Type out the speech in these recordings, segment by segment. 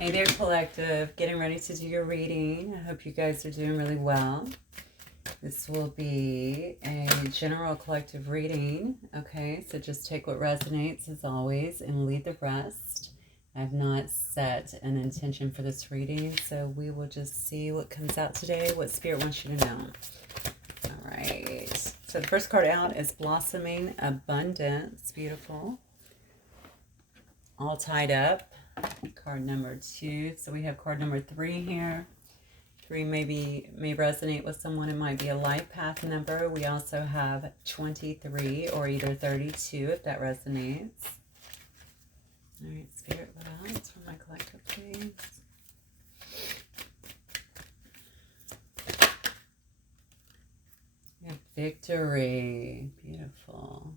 Hey there, collective. Getting ready to do your reading. I hope you guys are doing really well. This will be a general collective reading. Okay, so just take what resonates as always and leave the rest. I have not set an intention for this reading, so we will just see what comes out today, what Spirit wants you to know. All right. So the first card out is Blossoming Abundance. Beautiful. All tied up. Card number 2. So we have card number 3 here. 3 may resonate with someone. It might be a life path number. We also have 23 or either 32 if that resonates. All right, Spirit, what else for my collective, please? We have victory. Beautiful.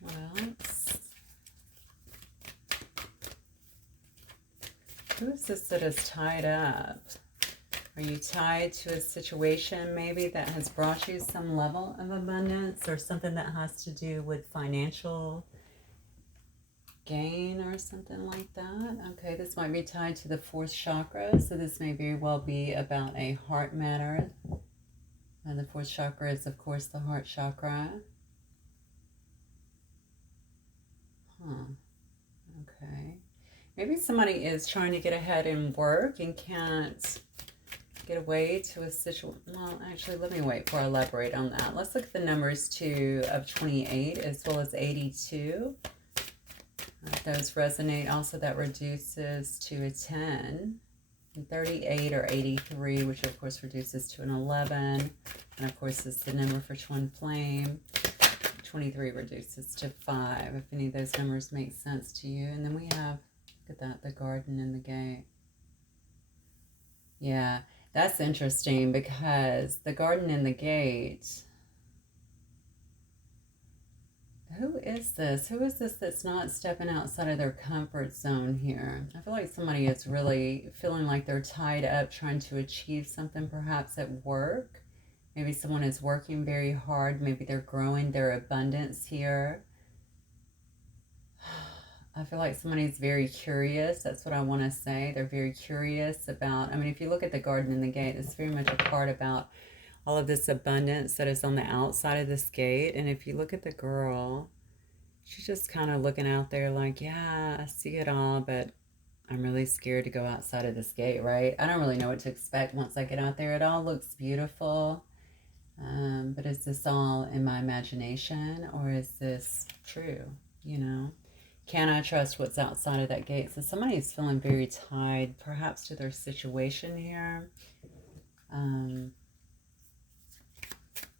What else? Who is this that is tied up? Are you tied to a situation maybe that has brought you some level of abundance or something that has to do with financial gain or something like that? Okay, this might be tied to the 4th chakra, so this may very well be about a heart matter. And the 4th chakra is, of course, the heart chakra. Okay. Maybe somebody is trying to get ahead in work and can't get away to a situation. Well, actually, let me wait before I elaborate on that. Let's look at the numbers too of 28 as well as 82. If those resonate, also that reduces to a 10. And 38 or 83, which of course reduces to an 11. And of course is the number for twin flame. 23 reduces to 5, if any of those numbers make sense to you. And then we have, look at that, the garden and the gate. Yeah, that's interesting because the garden and the gate, who is this? Who is this that's not stepping outside of their comfort zone here? I feel like somebody is really feeling like they're tied up trying to achieve something perhaps at work. Maybe someone is working very hard. Maybe they're growing their abundance here. I feel like somebody's very curious. That's what I want to say. They're very curious about, I mean, if you look at the garden and the gate, it's very much a part about all of this abundance that is on the outside of this gate. And if you look at the girl, she's just kind of looking out there like, yeah, I see it all, but I'm really scared to go outside of this gate, right? I don't really know what to expect once I get out there. It all looks beautiful. But is this all in my imagination or is this true? You know, can I trust what's outside of that gate? So somebody is feeling very tied perhaps to their situation here.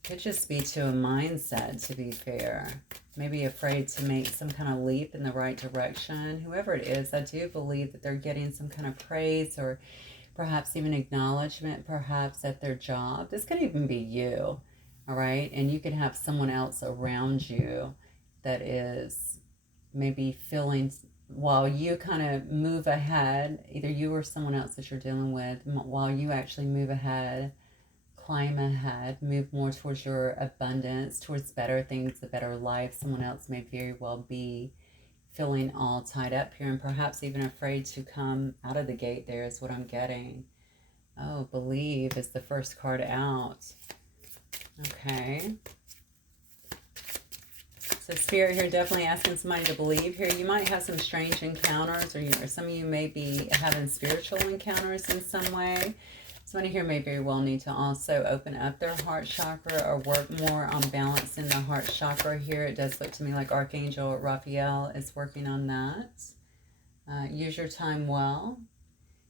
Could just be to a mindset, to be fair. Maybe afraid to make some kind of leap in the right direction. Whoever it is, I do believe that they're getting some kind of praise or perhaps even acknowledgement, perhaps at their job. This could even be you, all right? And you could have someone else around you that is maybe feeling, while you kind of move ahead, either you or someone else that you're dealing with, while you actually move ahead, climb ahead, move more towards your abundance, towards better things, a better life, someone else may very well be feeling all tied up here and perhaps even afraid to come out of the gate. There is what I'm getting. Oh, believe is the first card out. Okay. So Spirit here definitely asking somebody to believe here. You might have some strange encounters or some of you may be having spiritual encounters in some way. Somebody here may very well need to also open up their heart chakra or work more on balancing the heart chakra here. It does look to me like Archangel Raphael is working on that. Use your time well.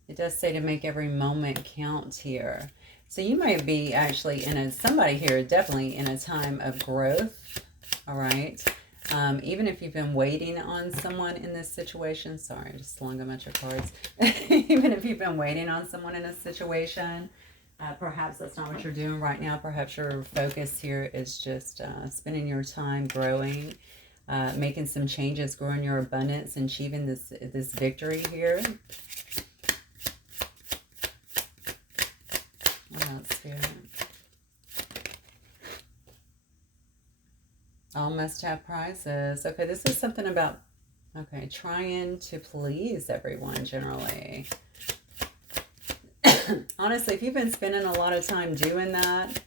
It does say to make every moment count here. So you might be actually somebody here definitely in a time of growth, all right? Even if you've been waiting on someone in this situation, sorry, I just slung a bunch of cards. Even if you've been waiting on someone in a situation, perhaps that's not what you're doing right now. Perhaps your focus here is just spending your time growing, making some changes, growing your abundance, and achieving this victory here. What else here? All must have prizes. Okay, this is something about, okay, trying to please everyone generally. Honestly, if you've been spending a lot of time doing that,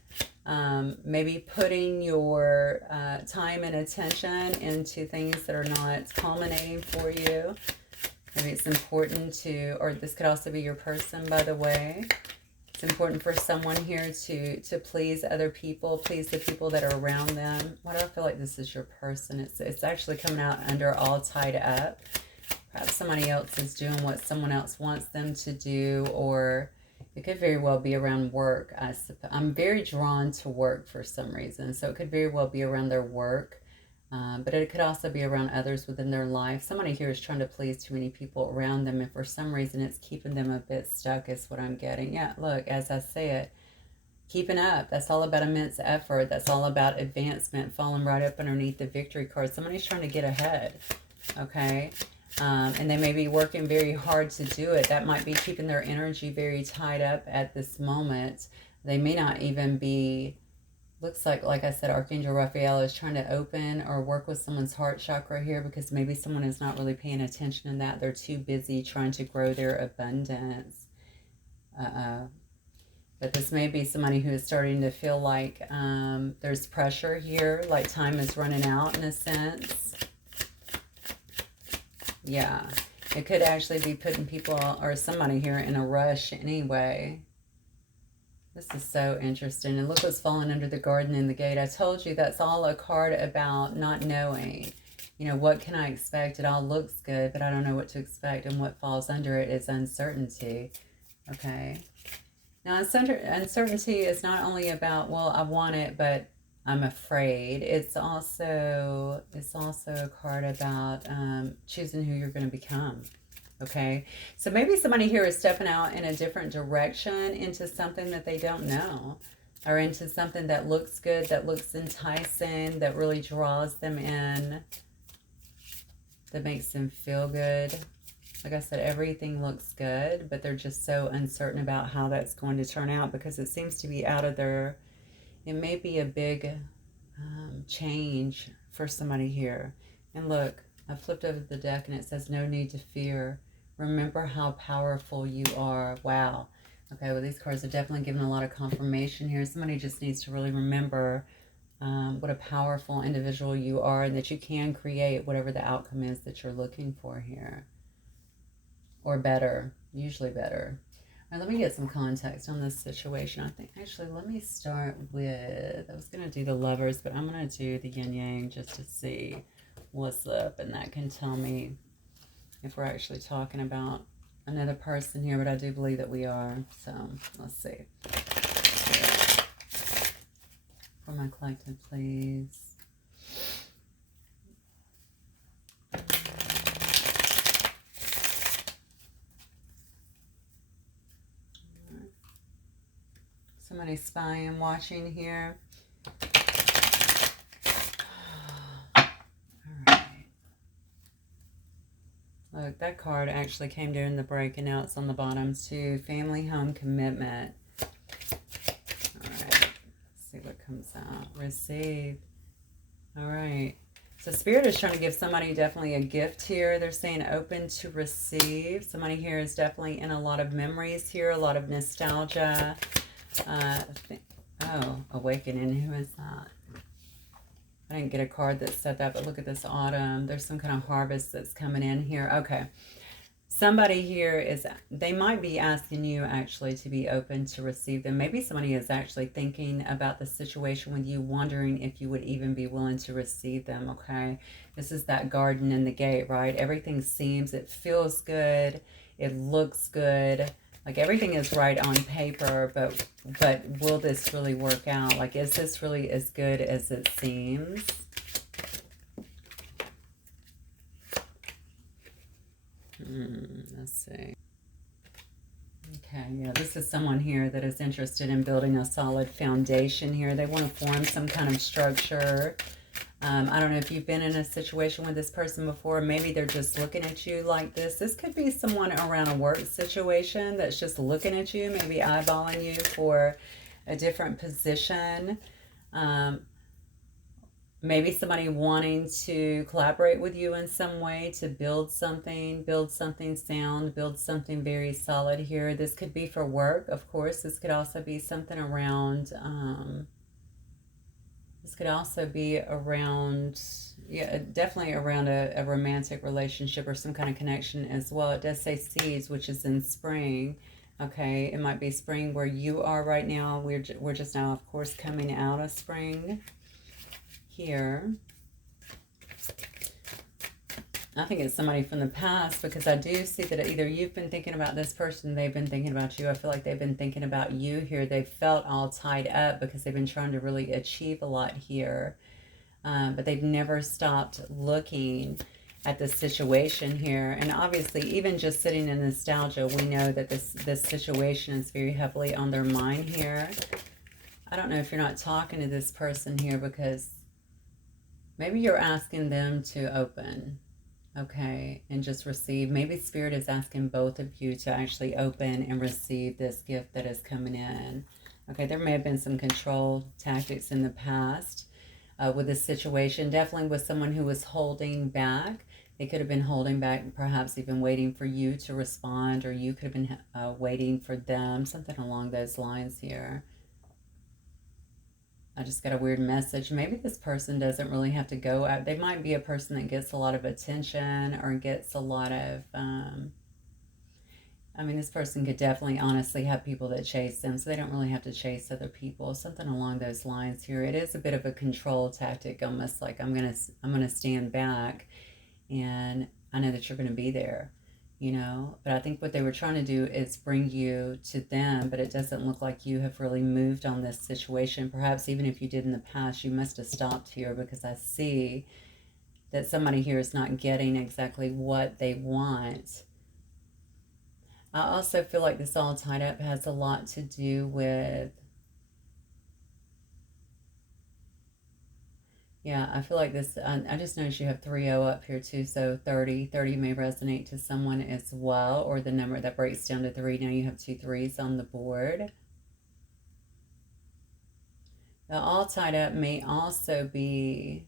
maybe putting your time and attention into things that are not culminating for you. Maybe it's important to, or this could also be your person, by the way. It's important for someone here to please other people, please the people that are around them. Why do I feel like this is your person? It's actually coming out under all tied up. Perhaps somebody else is doing what someone else wants them to do, or it could very well be around work. I'm very drawn to work for some reason, so it could very well be around their work. But it could also be around others within their life. Somebody here is trying to please too many people around them, and for some reason it's keeping them a bit stuck is what I'm getting. Yeah, look, as I say it, keeping up. That's all about immense effort. That's all about advancement, falling right up underneath the victory card. Somebody's trying to get ahead, okay? And they may be working very hard to do it. That might be keeping their energy very tied up at this moment. They may not even be... Looks like I said, Archangel Raphael is trying to open or work with someone's heart chakra here, because maybe someone is not really paying attention in that. They're too busy trying to grow their abundance. But this may be somebody who is starting to feel like there's pressure here, like time is running out in a sense. Yeah, it could actually be putting people or somebody here in a rush anyway. This is so interesting. And look what's falling under the garden and the gate. I told you that's all a card about not knowing. You know, what can I expect? It all looks good, but I don't know what to expect. And what falls under it is uncertainty. Okay. Now, uncertainty is not only about, well, I want it, but I'm afraid. It's also a card about choosing who you're going to become. Okay, so maybe somebody here is stepping out in a different direction into something that they don't know, or into something that looks good, that looks enticing, that really draws them in, that makes them feel good. Like I said, everything looks good, but they're just so uncertain about how that's going to turn out, because it seems to be out of their... It may be a big change for somebody here. And look, I flipped over the deck and it says, no need to fear. Remember how powerful you are. Wow. Okay, well, these cards are definitely giving a lot of confirmation here. Somebody just needs to really remember what a powerful individual you are, and that you can create whatever the outcome is that you're looking for here. Or better. Usually better. All right, let me get some context on this situation. I think, actually, let me start with... I was going to do the Lovers, but I'm going to do the Yin Yang just to see what's up, and that can tell me if we're actually talking about another person here, but I do believe that we are. So let's see. For my collective, please. Somebody spying, watching here. Look, that card actually came during the break, and now it's on the bottom too. Family, home, commitment. All right, let's see what comes out. Receive. All right. So Spirit is trying to give somebody definitely a gift here. They're saying open to receive. Somebody here is definitely in a lot of memories here, a lot of nostalgia. Oh, awakening. Who is that? I didn't get a card that said that, but look at this autumn. There's some kind of harvest that's coming in here. Okay. Somebody here is, they might be asking you actually to be open to receive them. Maybe somebody is actually thinking about the situation with you, wondering if you would even be willing to receive them, okay? This is that garden and the gate, right? Everything seems, it feels good. It looks good. Like everything is right on paper, but will this really work out? Like, is this really as good as it seems? Let's see. Okay, yeah, this is someone here that is interested in building a solid foundation here. They want to form some kind of structure. I don't know if you've been in a situation with this person before. Maybe they're just looking at you like this. This could be someone around a work situation that's just looking at you, maybe eyeballing you for a different position. maybe somebody wanting to collaborate with you in some way to build something sound, build something very solid here. This could be for work, of course. This could also be something around, this could also be around, yeah, definitely around a romantic relationship or some kind of connection as well. It does say seeds, which is in spring. Okay, it might be spring where you are right now. We're just now, of course, coming out of spring here. I think it's somebody from the past, because I do see that either you've been thinking about this person, they've been thinking about you. I feel like they've been thinking about you here. They've felt all tied up because they've been trying to really achieve a lot here. But they've never stopped looking at the situation here. And obviously, even just sitting in nostalgia, we know that this situation is very heavily on their mind here. I don't know if you're not talking to this person here because maybe you're asking them to open, okay, and just receive. Maybe Spirit is asking both of you to actually open and receive this gift that is coming in. Okay, there may have been some control tactics in the past with this situation. Definitely with someone who was holding back. They could have been holding back, perhaps even waiting for you to respond, or you could have been waiting for them, something along those lines here. I just got a weird message. Maybe this person doesn't really have to go out. They might be a person that gets a lot of attention or gets a lot of, I mean, this person could definitely honestly have people that chase them, so they don't really have to chase other people. Something along those lines here. It is a bit of a control tactic, almost like I'm gonna stand back, and I know that you're gonna be there. You know, but I think what they were trying to do is bring you to them, but it doesn't look like you have really moved on this situation. Perhaps even if you did in the past, you must have stopped here, because I see that somebody here is not getting exactly what they want. I also feel like this all tied up has a lot to do with, yeah, I feel like this, I just noticed you have 3-0 up here too, so 30 may resonate to someone as well, or the number that breaks down to 3. Now you have 2 3s on the board. The all tied up may also be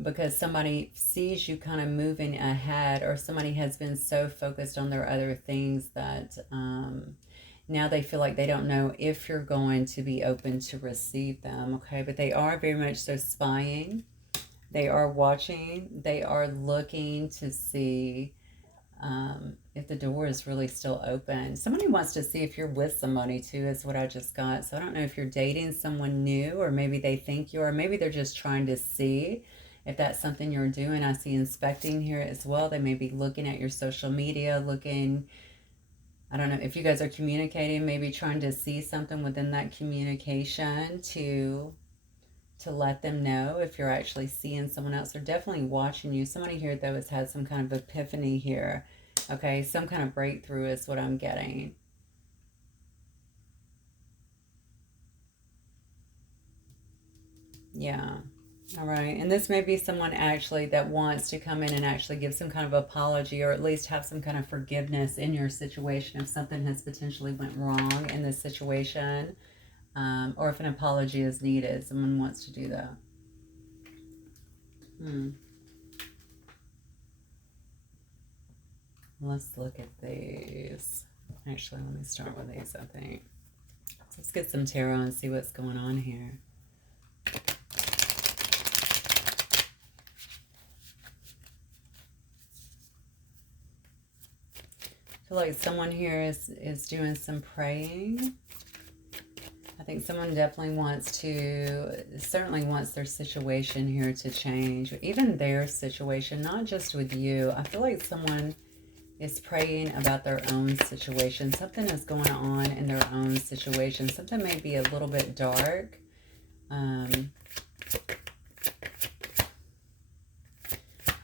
because somebody sees you kind of moving ahead, or somebody has been so focused on their other things that now they feel like they don't know if you're going to be open to receive them, okay? But they are very much so spying. They are watching. They are looking to see if the door is really still open. Somebody wants to see if you're with somebody too, is what I just got. So I don't know if you're dating someone new, or maybe they think you are. Maybe they're just trying to see if that's something you're doing. I see inspecting here as well. They may be looking at your social media, looking, I don't know if you guys are communicating, maybe trying to see something within that communication to let them know if you're actually seeing someone else. They're definitely watching you. Somebody here, though, has had some kind of epiphany here. Okay, some kind of breakthrough is what I'm getting. Yeah. All right. And this may be someone actually that wants to come in and actually give some kind of apology, or at least have some kind of forgiveness in your situation if something has potentially went wrong in this situation, or if an apology is needed. Someone wants to do that. Let's look at these. Actually, let me start with these, I think. So let's get some tarot and see what's going on here. I feel like someone here is doing some praying. I think someone definitely certainly wants their situation here to change. Even their situation, not just with you. I feel like someone is praying about their own situation. Something is going on in their own situation. Something may be a little bit dark.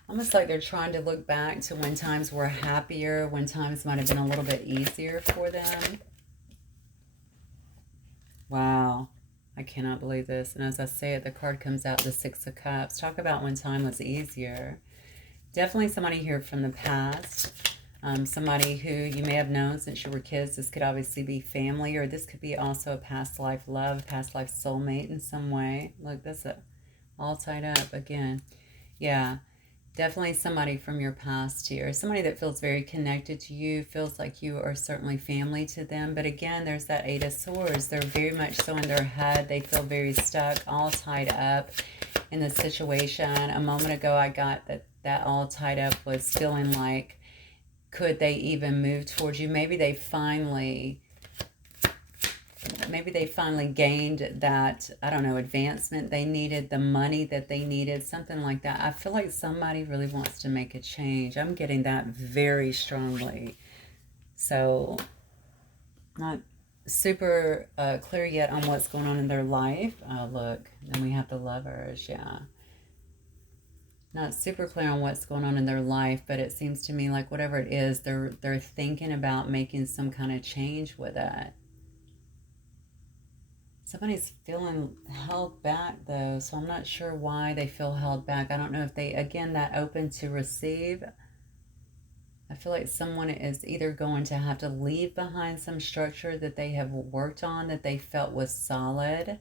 Almost like they're trying to look back to when times were happier, when times might have been a little bit easier for them. Wow. I cannot believe this. And as I say it, the card comes out, the 6 of Cups. Talk about when time was easier. Definitely somebody here from the past. Somebody who you may have known since you were kids. This could obviously be family, or this could be also a past life love, past life soulmate in some way. Look, this all tied up again. Yeah, definitely somebody from your past here. Somebody that feels very connected to you, feels like you are certainly family to them. But again, there's that Eight of Swords. They're very much so in their head. They feel very stuck, all tied up in the situation. A moment ago, I got that all tied up was feeling like, could they even move towards you? Maybe they finally gained that, I don't know, advancement they needed, the money that they needed, something like that. I feel like somebody really wants to make a change. I'm getting that very strongly. So, not super clear yet on what's going on in their life. Oh, look, then we have the Lovers, yeah. Not super clear on what's going on in their life, but it seems to me like whatever it is, they're thinking about making some kind of change with it. Somebody's feeling held back though, so I'm not sure why they feel held back. I don't know if they, again, that open to receive. I feel like someone is either going to have to leave behind some structure that they have worked on that they felt was solid,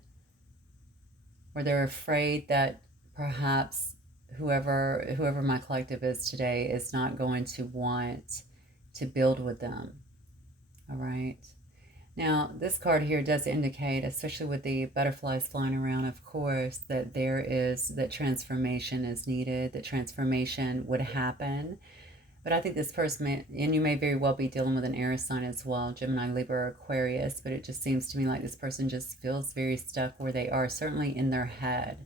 or they're afraid that perhaps whoever my collective is today is not going to want to build with them. All right. Now, this card here does indicate, especially with the butterflies flying around, of course, that that transformation is needed, that transformation would happen. But I think this person and you may very well be dealing with an air sign as well, Gemini, Libra, or Aquarius, but it just seems to me like this person just feels very stuck where they are, certainly in their head.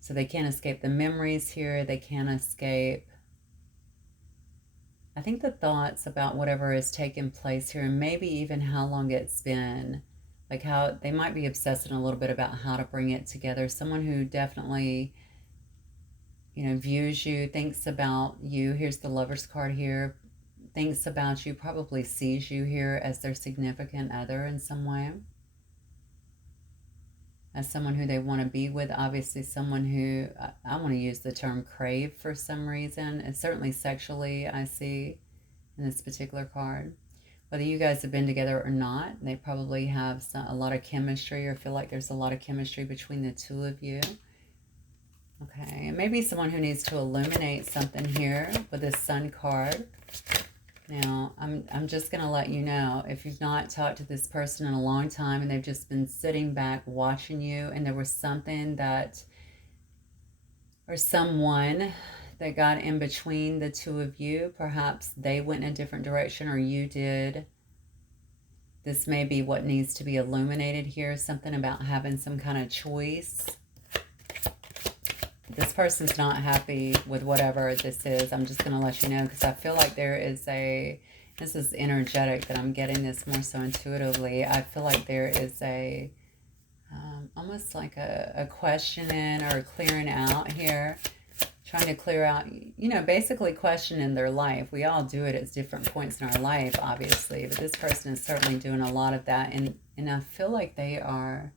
So they can't escape the memories here, they can't escape, I think, the thoughts about whatever has taken place here, and maybe even how long it's been, like how they might be obsessing a little bit about how to bring it together. Someone who definitely, views you, thinks about you. Here's the Lover's card here. Thinks about you, probably sees you here as their significant other in some way, as someone who they want to be with. Obviously someone who, I want to use the term crave for some reason. It's certainly sexually, I see in this particular card. Whether you guys have been together or not, they probably have a lot of chemistry, or feel like there's a lot of chemistry between the two of you. Okay, and maybe someone who needs to illuminate something here with this Sun card. Now, I'm just going to let you know, if you've not talked to this person in a long time and they've just been sitting back watching you, and there was something that, or someone that got in between the two of you, perhaps they went in a different direction or you did. This may be what needs to be illuminated here, something about having some kind of choice. This person's not happy with whatever this is. I'm just going to let you know, because I feel like there is this is energetic that I'm getting this more so intuitively. I feel like there is almost like a questioning or clearing out here, trying to clear out, basically questioning their life. We all do it at different points in our life, obviously, but this person is certainly doing a lot of that, and I feel like they are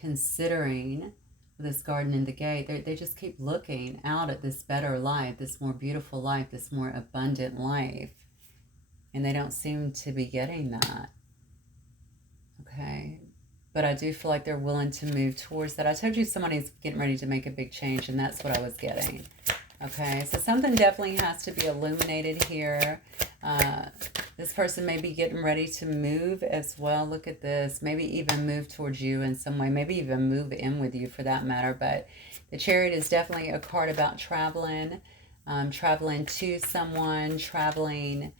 considering this Garden in the Gate. They just keep looking out at this better life, this more beautiful life, this more abundant life, and they don't seem to be getting that. Okay, but I do feel like they're willing to move towards that. I told you somebody's getting ready to make a big change, and that's what I was getting. Okay, so something definitely has to be illuminated here. This person may be getting ready to move as well. Look at this. Maybe even move towards you in some way. Maybe even move in with you for that matter. But the Chariot is definitely a card about traveling. Traveling to someone. Traveling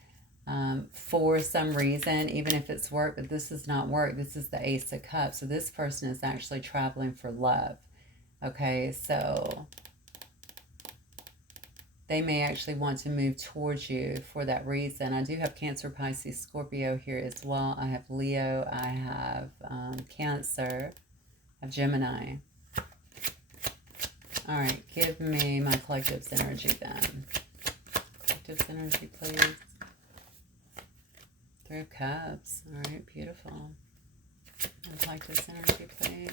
for some reason. Even if it's work. But this is not work. This is the Ace of Cups. So this person is actually traveling for love. Okay, so they may actually want to move towards you for that reason. I do have Cancer, Pisces, Scorpio here as well. I have Leo. I have Cancer. I have Gemini. All right, give me my collective's energy then. Collective's energy, please. Three of Cups. All right, beautiful. Collective's energy, please.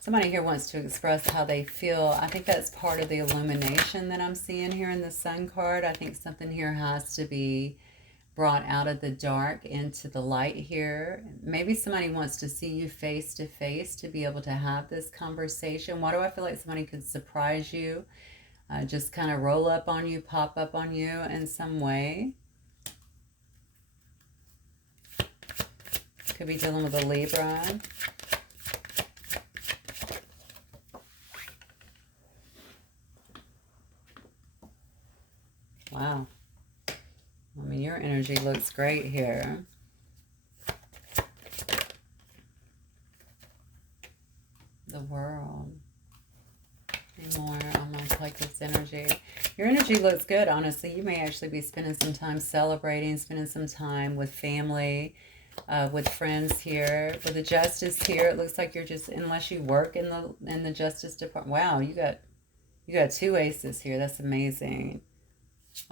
Somebody here wants to express how they feel. I think that's part of the illumination that I'm seeing here in the Sun card. I think something here has to be brought out of the dark into the light here. Maybe somebody wants to see you face to face to be able to have this conversation. Why do I feel like somebody could surprise you? Just kind of roll up on you, pop up on you in some way. Could be dealing with a Libra. Wow. I mean, your energy looks great here. The World. Any more on my collective's energy? Your energy looks good, honestly. You may actually be spending some time celebrating, spending some time with family, with friends here. With the Justice here, it looks like you're just, unless you work in the Justice Department. Wow, you got 2 aces here. That's amazing.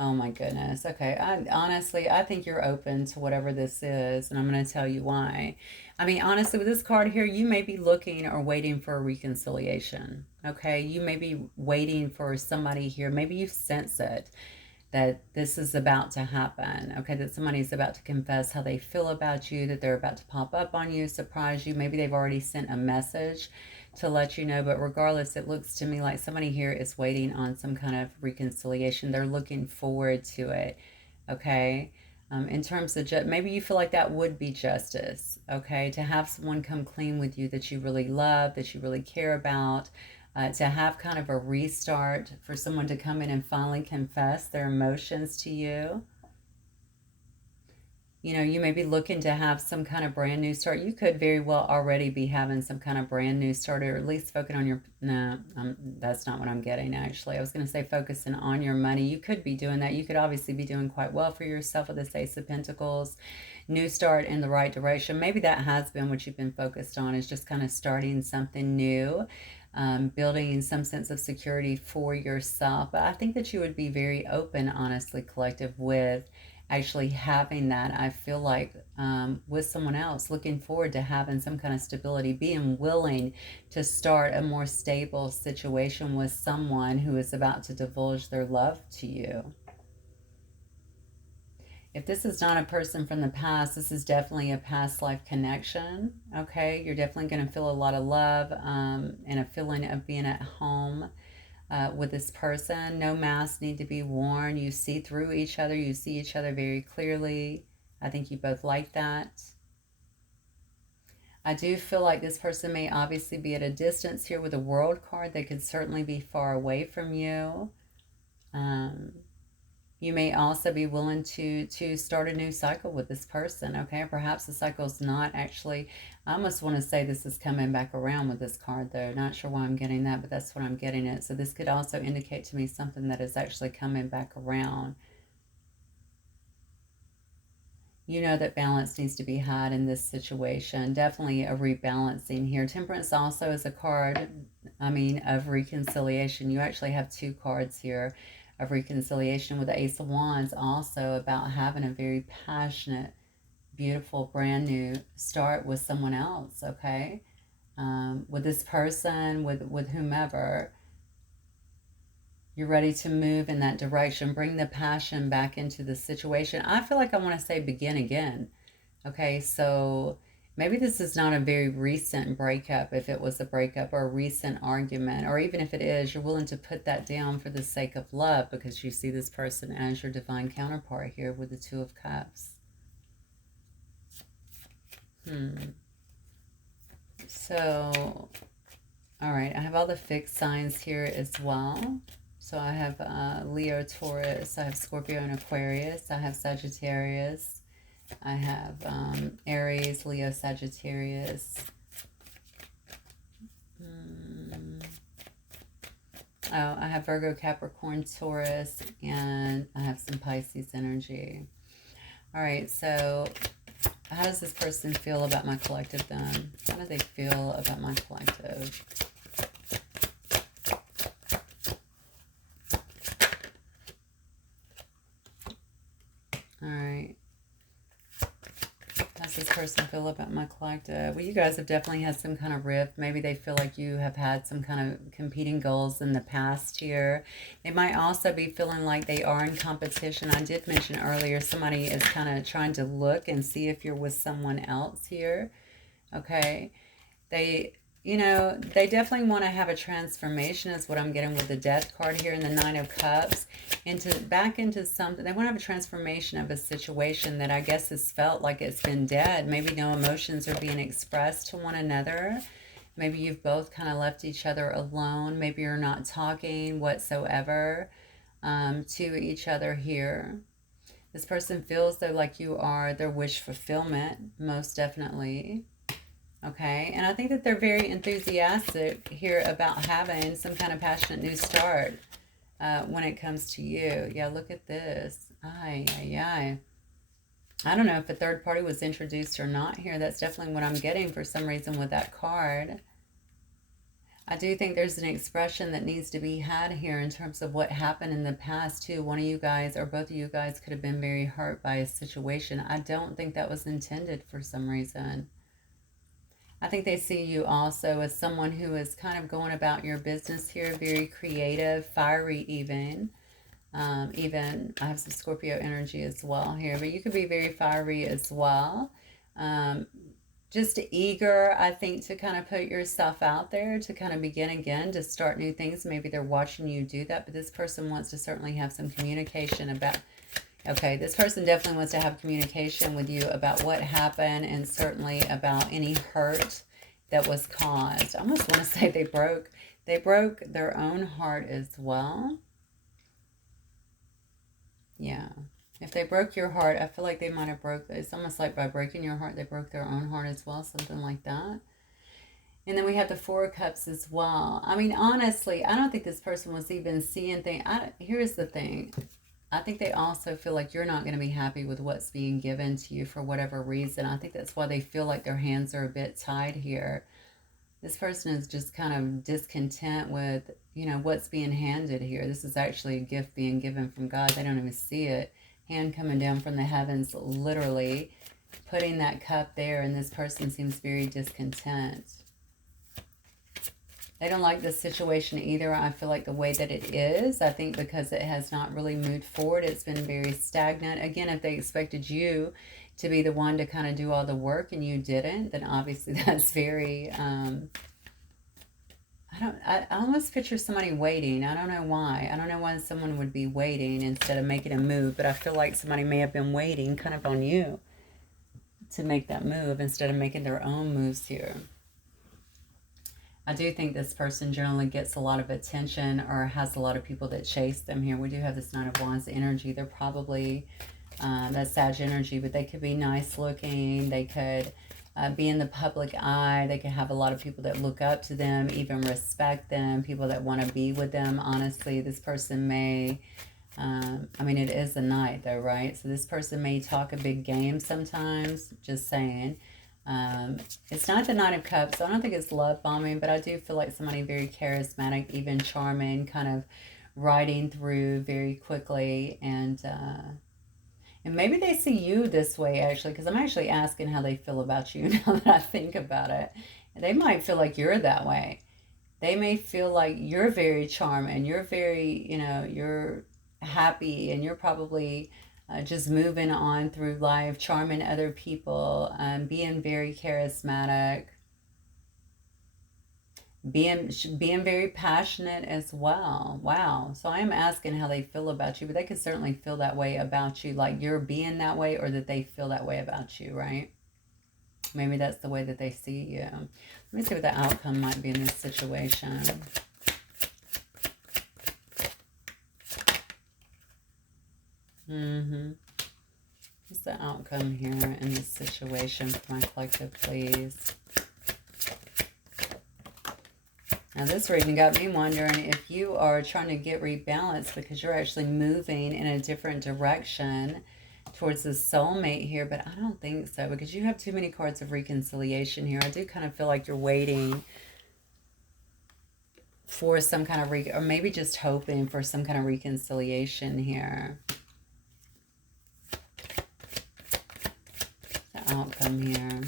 Oh my goodness. Okay. Honestly, I think you're open to whatever this is, and I'm going to tell you why. I mean, honestly, with this card here, you may be looking or waiting for a reconciliation. Okay. You may be waiting for somebody here. Maybe you sense it, that this is about to happen. Okay. That somebody's about to confess how they feel about you, that they're about to pop up on you, surprise you. Maybe they've already sent a message to let you know, but regardless, it looks to me like somebody here is waiting on some kind of reconciliation. They're looking forward to it, okay? In terms of, maybe you feel like that would be justice, okay? To have someone come clean with you that you really love, that you really care about, to have kind of a restart, for someone to come in and finally confess their emotions to you. You know, you may be looking to have some kind of brand new start. You could very well already be having some kind of brand new start, or at least focusing on your, no, that's not what I'm getting, actually. I was going to say focusing on your money. You could be doing that. You could obviously be doing quite well for yourself with this Ace of Pentacles. New start in the right direction. Maybe that has been what you've been focused on, is just kind of starting something new. Building some sense of security for yourself. But I think that you would be very open, honestly, collective, with actually having that. I feel like with someone else, looking forward to having some kind of stability, being willing to start a more stable situation with someone who is about to divulge their love to you. If this is not a person from the past, this is definitely a past life connection, okay? You're definitely going to feel a lot of love and a feeling of being at home with this person. No masks need to be worn. You see through each other. You see each other very clearly. I think you both like that. I do feel like this person may obviously be at a distance here with a World card. They could certainly be far away from you. You may also be willing to start a new cycle with this person, okay? Perhaps the cycle's not actually, I almost want to say this is coming back around with this card, though. Not sure why I'm getting that, but that's what I'm getting it. So this could also indicate to me something that is actually coming back around. You know that balance needs to be had in this situation. Definitely a rebalancing here. Temperance also is a card, I mean, of reconciliation. You actually have 2 cards here of reconciliation, with the Ace of Wands, also about having a very passionate, beautiful, brand new start with someone else, okay? With this person, with whomever. You're ready to move in that direction. Bring the passion back into the situation. I feel like I want to say begin again. Okay, so maybe this is not a very recent breakup, if it was a breakup or a recent argument, or even if it is, you're willing to put that down for the sake of love, because you see this person as your divine counterpart here with the 2 of Cups. So, all right, I have all the fixed signs here as well. So I have Leo, Taurus, I have Scorpio and Aquarius, I have Sagittarius, I have Aries, Leo, Sagittarius. Oh, I have Virgo, Capricorn, Taurus, and I have some Pisces energy. All right, so how does this person feel about my collective then? How do they feel about my collective? All right. How does this person feel about my collective? Well, you guys have definitely had some kind of rift. Maybe they feel like you have had some kind of competing goals in the past here. They might also be feeling like they are in competition. I did mention earlier, somebody is kind of trying to look and see if you're with someone else here. Okay. They, they definitely want to have a transformation is what I'm getting with the Death card here in the Nine of Cups. Back into something. They want to have a transformation of a situation that I guess has felt like it's been dead. Maybe no emotions are being expressed to one another. Maybe you've both kind of left each other alone. Maybe you're not talking whatsoever to each other here. This person feels though like you are their wish fulfillment, most definitely. Okay, and I think that they're very enthusiastic here about having some kind of passionate new start when it comes to you. Yeah, look at this. Ay, ay, ay. I don't know if a third party was introduced or not here. That's definitely what I'm getting for some reason with that card. I do think there's an expression that needs to be had here in terms of what happened in the past too. One of you guys or both of you guys could have been very hurt by a situation. I don't think that was intended for some reason. I think they see you also as someone who is kind of going about your business here, very creative, fiery even. Even I have some Scorpio energy as well here, but you could be very fiery as well. Just eager, I think, to kind of put yourself out there, to kind of begin again, to start new things. Maybe they're watching you do that, but this person wants to certainly have some communication about... Okay, this person definitely wants to have communication with you about what happened and certainly about any hurt that was caused. I almost want to say they broke their own heart as well. Yeah. If they broke your heart, I feel like they might have it's almost like by breaking your heart, they broke their own heart as well, something like that. And then we have the Four of Cups as well. I mean, honestly, I don't think this person was even seeing things. Here's the thing. I think they also feel like you're not going to be happy with what's being given to you for whatever reason. I think that's why they feel like their hands are a bit tied here. This person is just kind of discontent with, what's being handed here. This is actually a gift being given from God. They don't even see it. Hand coming down from the heavens, literally putting that cup there, and this person seems very discontent. They don't like this situation either. I feel like the way that it is, I think because it has not really moved forward, it's been very stagnant. Again, if they expected you to be the one to kind of do all the work and you didn't, then obviously that's very, I almost picture somebody waiting. I don't know why. I don't know why someone would be waiting instead of making a move, but I feel like somebody may have been waiting kind of on you to make that move instead of making their own moves here. I do think this person generally gets a lot of attention or has a lot of people that chase them here. We do have this Nine of Wands energy. They're probably, that's Sag energy, but they could be nice looking. They could be in the public eye. They could have a lot of people that look up to them, even respect them, people that want to be with them. Honestly, this person may, I mean, it is a night though, right? So this person may talk a big game sometimes, just saying. It's not the Nine of Cups, so I don't think it's love bombing, but I do feel like somebody very charismatic, even charming, kind of riding through very quickly, and maybe they see you this way, actually, because I'm actually asking how they feel about you now that I think about it. They might feel like you're that way. They may feel like you're very charming, you're very, you're happy, and you're probably... just moving on through life, charming other people, being very charismatic, being very passionate as well. Wow. So I am asking how they feel about you, but they could certainly feel that way about you, like you're being that way, or that they feel that way about you, right? Maybe that's the way that they see you. Let me see what the outcome might be in this situation. What's the outcome here in this situation for my collective, please? Now, this reading got me wondering if you are trying to get rebalanced because you're actually moving in a different direction towards the soulmate here, but I don't think so because you have too many cards of reconciliation here. I do kind of feel like you're waiting for some kind of, or maybe just hoping for some kind of reconciliation here. The outcome here?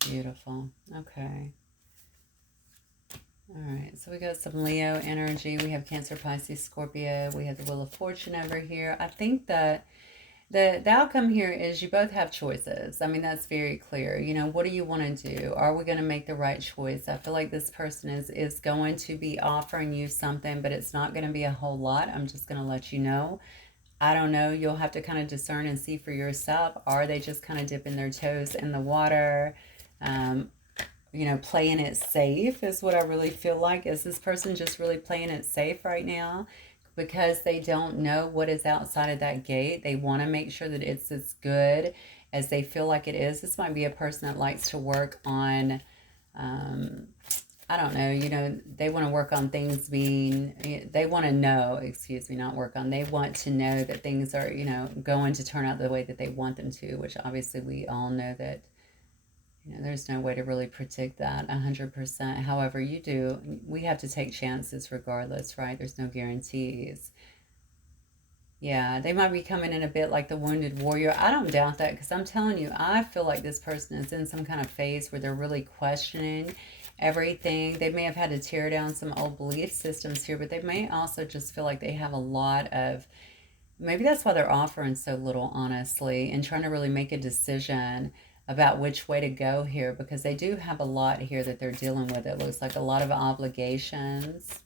Beautiful. Okay. All right. So we got some Leo energy. We have Cancer, Pisces, Scorpio. We have the Wheel of Fortune over here. I think that the outcome here is you both have choices. I mean, that's very clear. You know, what do you want to do? Are we going to make the right choice? I feel like this person is going to be offering you something, but it's not going to be a whole lot. I'm just going to let you know. I don't know. You'll have to kind of discern and see for yourself. Are they just kind of dipping their toes in the water? You know, playing it safe is what I really feel like. Is this person just really playing it safe right now? Because they don't know what is outside of that gate. They want to make sure that it's as good as they feel like it is. This might be a person that likes to work on, I don't know, you know, they want to work on things being, they want to know, excuse me, not work on, they want to know that things are, you know, going to turn out the way that they want them to, which obviously we all know that, you know, there's no way to really predict that 100%. However, you do, we have to take chances regardless, right? There's no guarantees. Yeah, they might be coming in a bit like the wounded warrior. I don't doubt that, because I'm telling you, I feel like this person is in some kind of phase where they're really questioning everything. They may have had to tear down some old belief systems here, but they may also just feel like they have a lot of, maybe that's why they're offering so little, honestly, and trying to really make a decision about which way to go here, because they do have a lot here that they're dealing with. It looks like a lot of obligations,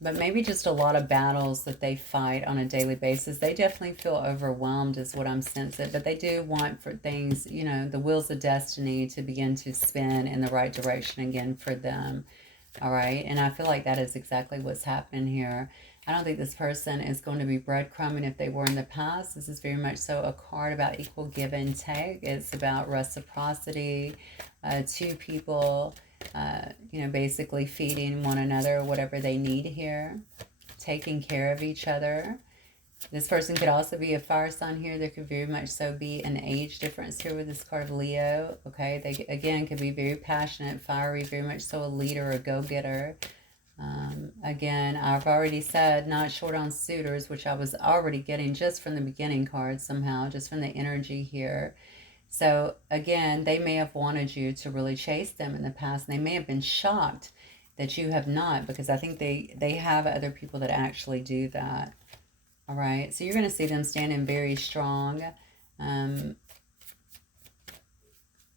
but maybe just a lot of battles that they fight on a daily basis. They definitely feel overwhelmed is what I'm sensing, but they do want for things, you know, the wheels of destiny to begin to spin in the right direction again for them. All right. And I feel like that is exactly what's happening here. I don't think this person is going to be breadcrumbing if they were in the past. This is very much so a card about equal give and take. It's about reciprocity, two people, you know, basically feeding one another whatever they need here, taking care of each other. This person could also be a fire sign here. There could very much so be an age difference here with this card of Leo. Okay, they, again, could be very passionate, fiery, very much so a leader, a go-getter. Again, I've already said not short on suitors, which I was already getting just from the beginning cards somehow, just from the energy here. So again, they may have wanted you to really chase them in the past. And they may have been shocked that you have not, because I think they have other people that actually do that. All right, so you're going to see them standing very strong.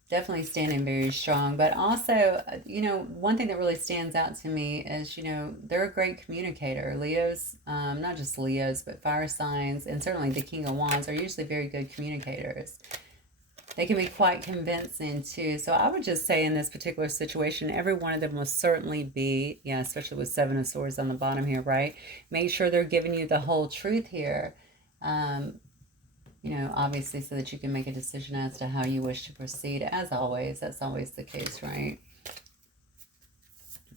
Definitely standing very strong. But also, you know, one thing that really stands out to me is, you know, they're a great communicator. Leos, not just Leos, but fire signs, and certainly the King of Wands are usually very good communicators. They can be quite convincing too. So I would just say in this particular situation, every one of them will certainly be, yeah, especially with Seven of Swords on the bottom here, right? Make sure they're giving you the whole truth here. You know, obviously so that you can make a decision as to how you wish to proceed. As always, that's always the case, right?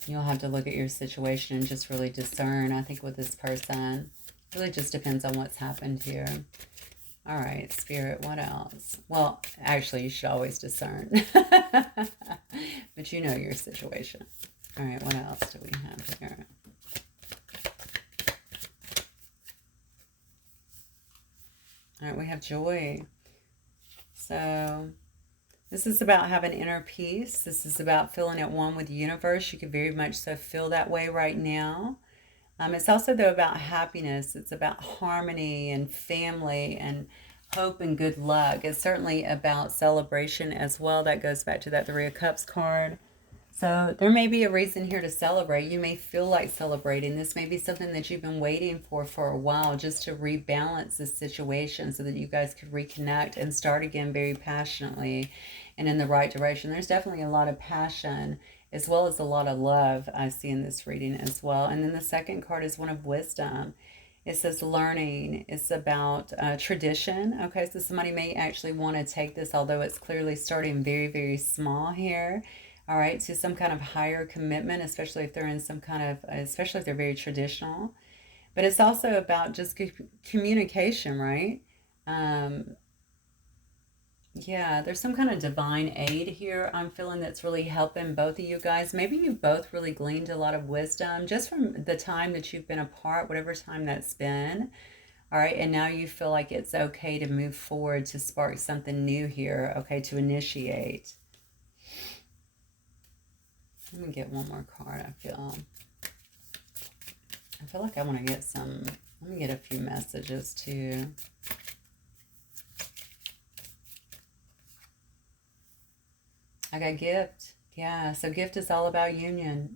You'll have to look at your situation and just really discern, I think, with this person. It really just depends on what's happened here. All right, Spirit, what else? Well, actually, you should always discern. But you know your situation. All right, what else do we have here? All right, we have joy. So this is about having inner peace. This is about feeling at one with the universe. You could very much so feel that way right now. It's also, though, about happiness. It's about harmony and family and hope and good luck. It's certainly about celebration as well. That goes back to that Three of Cups card. So there may be a reason here to celebrate. You may feel like celebrating. This may be something that you've been waiting for a while, just to rebalance the situation so that you guys could reconnect and start again very passionately and in the right direction. There's definitely a lot of passion as well as a lot of love I see in this reading as well. And then the second card is one of wisdom. It says learning. It's about tradition. Okay, so somebody may actually want to take this, although it's clearly starting very, very small here. All right, to some kind of higher commitment, especially if they're in some kind of, especially if they're very traditional. But it's also about just communication, right? Yeah, there's some kind of divine aid here I'm feeling that's really helping both of you guys. Maybe you both really gleaned a lot of wisdom just from the time that you've been apart, whatever time that's been. All right, and now you feel like it's okay to move forward, to spark something new here, okay, to initiate. Let me get one more card. I feel like I want to get some, let me get a few messages too. I got gift. Yeah, so gift is all about union.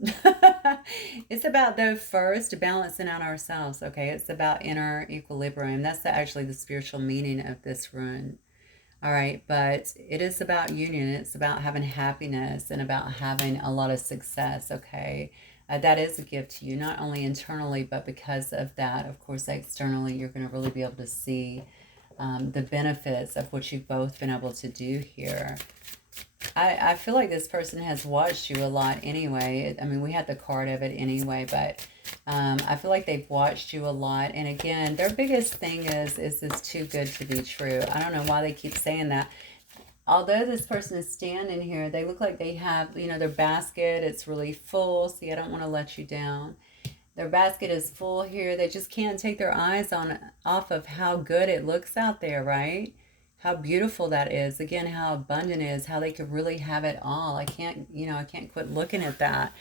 It's about, though, first balancing out ourselves, okay? It's about inner equilibrium. That's actually the spiritual meaning of this rune. All right, but it is about union. It's about having happiness and about having a lot of success, okay? That is a gift to you, not only internally, but because of that, of course, externally, you're going to really be able to see the benefits of what you've both been able to do here. I feel like this person has watched you a lot anyway. I mean, we had the card of it anyway, but I feel like they've watched you a lot. And again, their biggest thing is this too good to be true? I don't know why they keep saying that. Although this person is standing here, they look like they have, you know, their basket, it's really full. See, I don't want to let you down. Their basket is full here. They just can't take their eyes off of how good it looks out there, right? How beautiful that is. Again, how abundant it is, how they could really have it all. I can't, you know, I can't quit looking at that.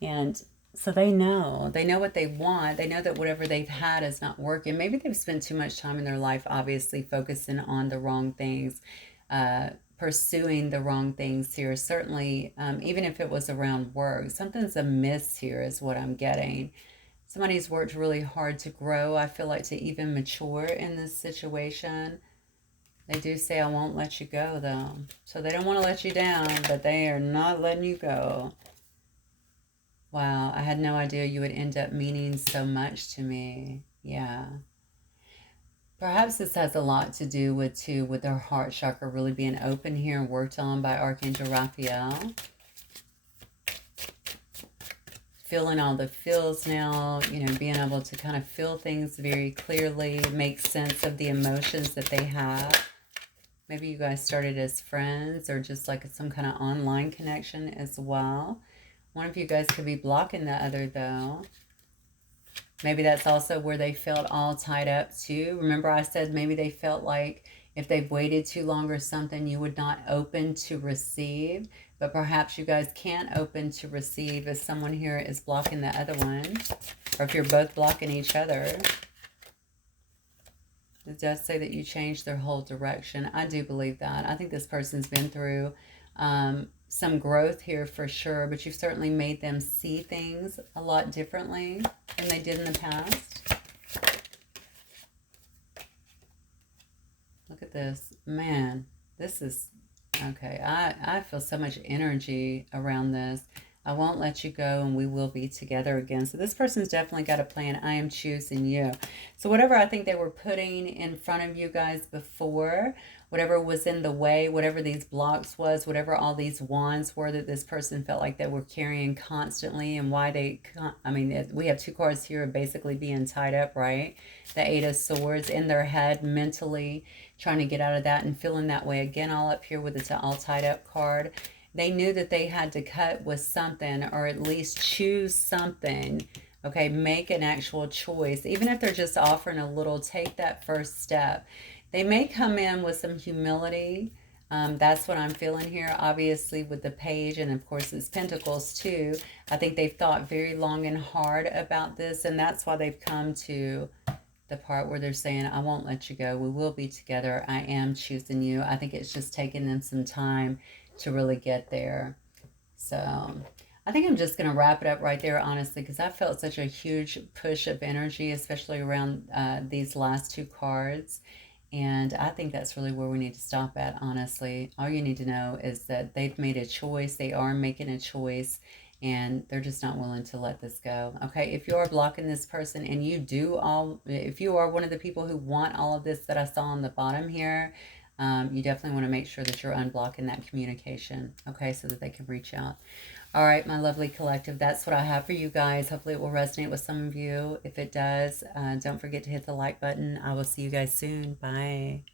And so they know what they want. They know that whatever they've had is not working. Maybe they've spent too much time in their life, obviously, focusing on the wrong things, pursuing the wrong things here. Certainly, even if it was around work, something's amiss here is what I'm getting. Somebody's worked really hard to grow, I feel like, to even mature in this situation. They do say, I won't let you go, though. So they don't want to let you down, but they are not letting you go. Wow, I had no idea you would end up meaning so much to me. Yeah. Perhaps this has a lot to do with, too, with their heart chakra really being open here and worked on by Archangel Raphael. Feeling all the feels now, you know, being able to kind of feel things very clearly, make sense of the emotions that they have. Maybe you guys started as friends or just like some kind of online connection as well. One of you guys could be blocking the other, though. Maybe that's also where they felt all tied up too. Remember I said maybe they felt like if they've waited too long or something, you would not open to receive. But perhaps you guys can't open to receive if someone here is blocking the other one. Or if you're both blocking each other. It does say that you changed their whole direction. I do believe that. I think this person's been through some growth here for sure, but you've certainly made them see things a lot differently than they did in the past. Look at this. Man, this is... Okay, I feel so much energy around this. I won't let you go and we will be together again. So this person's definitely got a plan. I am choosing you. So whatever I think they were putting in front of you guys before, whatever was in the way, whatever these blocks was, whatever all these wands were that this person felt like they were carrying constantly, and why they, I mean, we have two cards here of basically being tied up, right? The Eight of Swords in their head, mentally trying to get out of that and feeling that way. Again, all up here with the all tied up card. They knew that they had to cut with something, or at least choose something. Okay, make an actual choice. Even if they're just offering a little, take that first step. They may come in with some humility. That's what I'm feeling here, obviously, with the page, and of course it's Pentacles too. I think they've thought very long and hard about this, and that's why they've come to the part where they're saying, I won't let you go. We will be together. I am choosing you. I think it's just taking them some time to really get there. So I think I'm just going to wrap it up right there, honestly, because I felt such a huge push of energy, especially around these last two cards. And I think that's really where we need to stop at, honestly. All you need to know is that they've made a choice. They are making a choice, and they're just not willing to let this go. Okay, if you are blocking this person and you do all, if you are one of the people who want all of this that I saw on the bottom here, you definitely want to make sure that you're unblocking that communication, okay, so that they can reach out. All right, my lovely collective, that's what I have for you guys. Hopefully it will resonate with some of you. If it does, don't forget to hit the like button. I will see you guys soon. Bye.